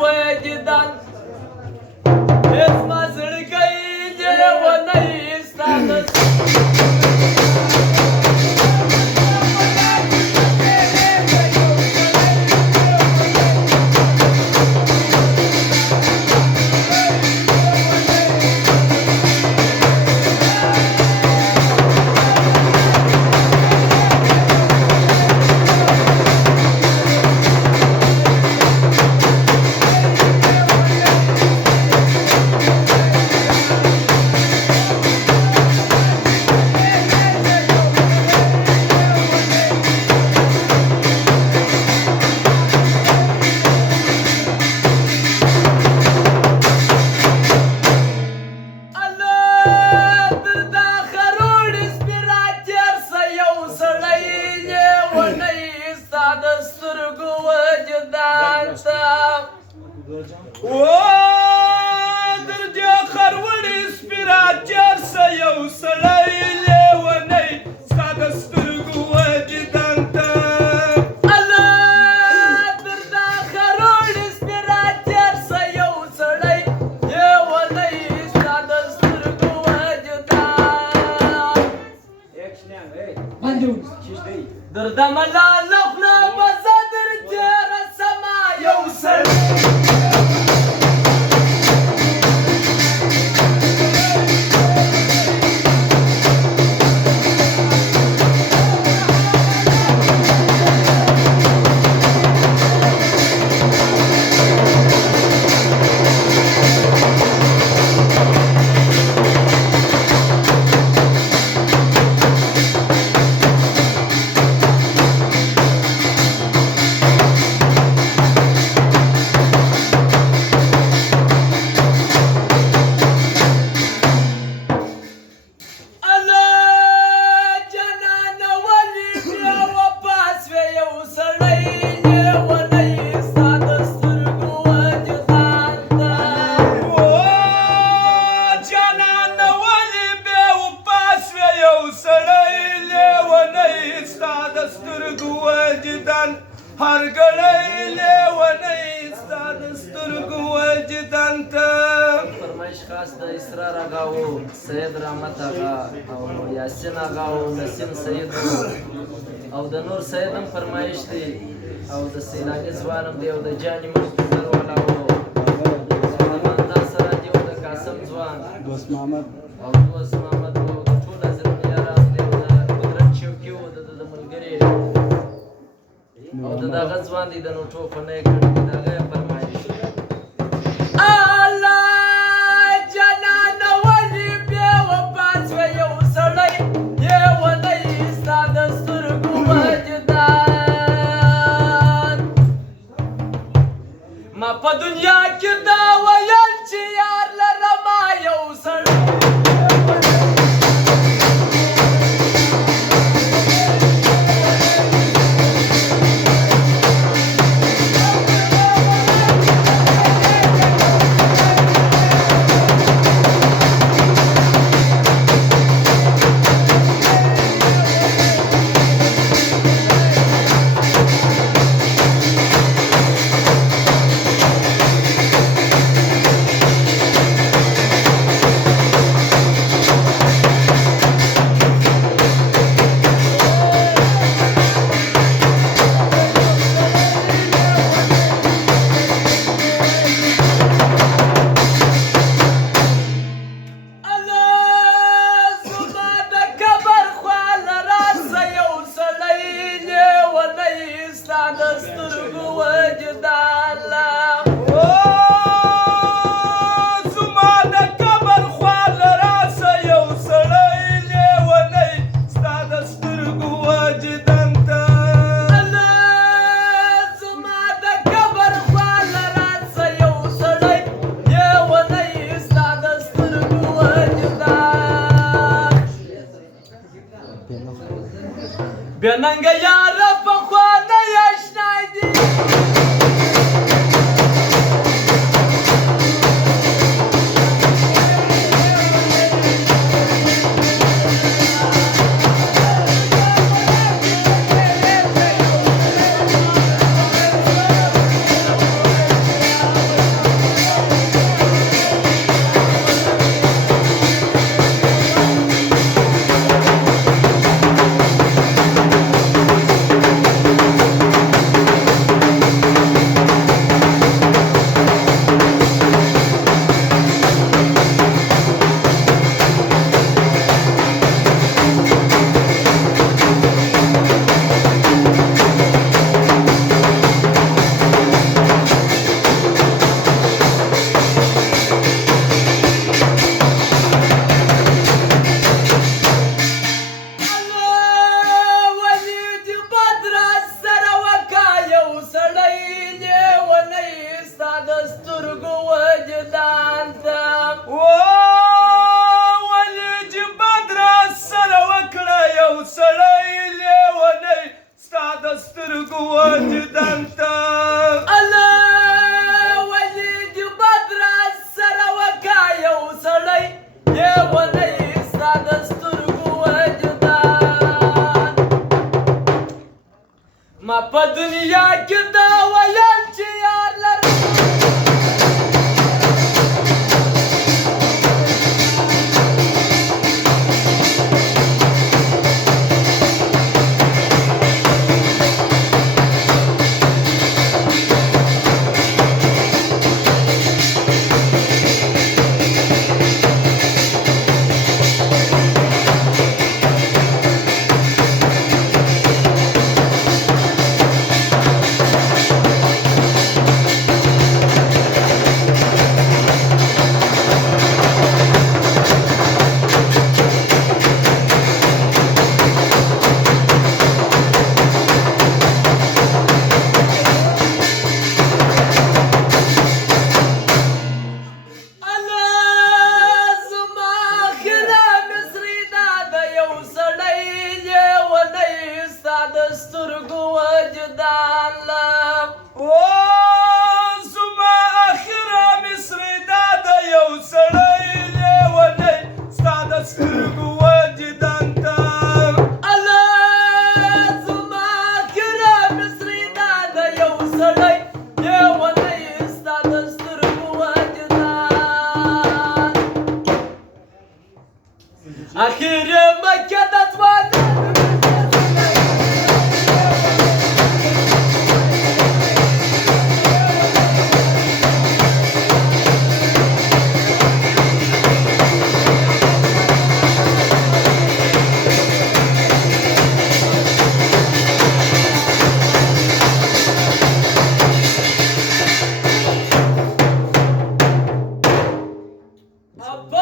وجدان اسما زړګی لیونی ستا د سید رحمت آغا او یاسین آغا او نسیم سید او د نور سید هم فرمایش دی او د سیلانی ځوان هم دی او د جاني مختصر والا او د سره دی او د قاسم ځوان دوست محمد او دوست محمد او د ټول حضرت یاران دی او د قدرت شوکي او د ملګري او د دغه ځوان دی د نوټو په نه کړي دغه فرمایش په دنیا کې دا ویل چې یار لرما یو سړی بننګ یار په خوا نه یشنای دی دنیا کې دا ویل چې یار لرم اخر مکه د ځوانانو ابا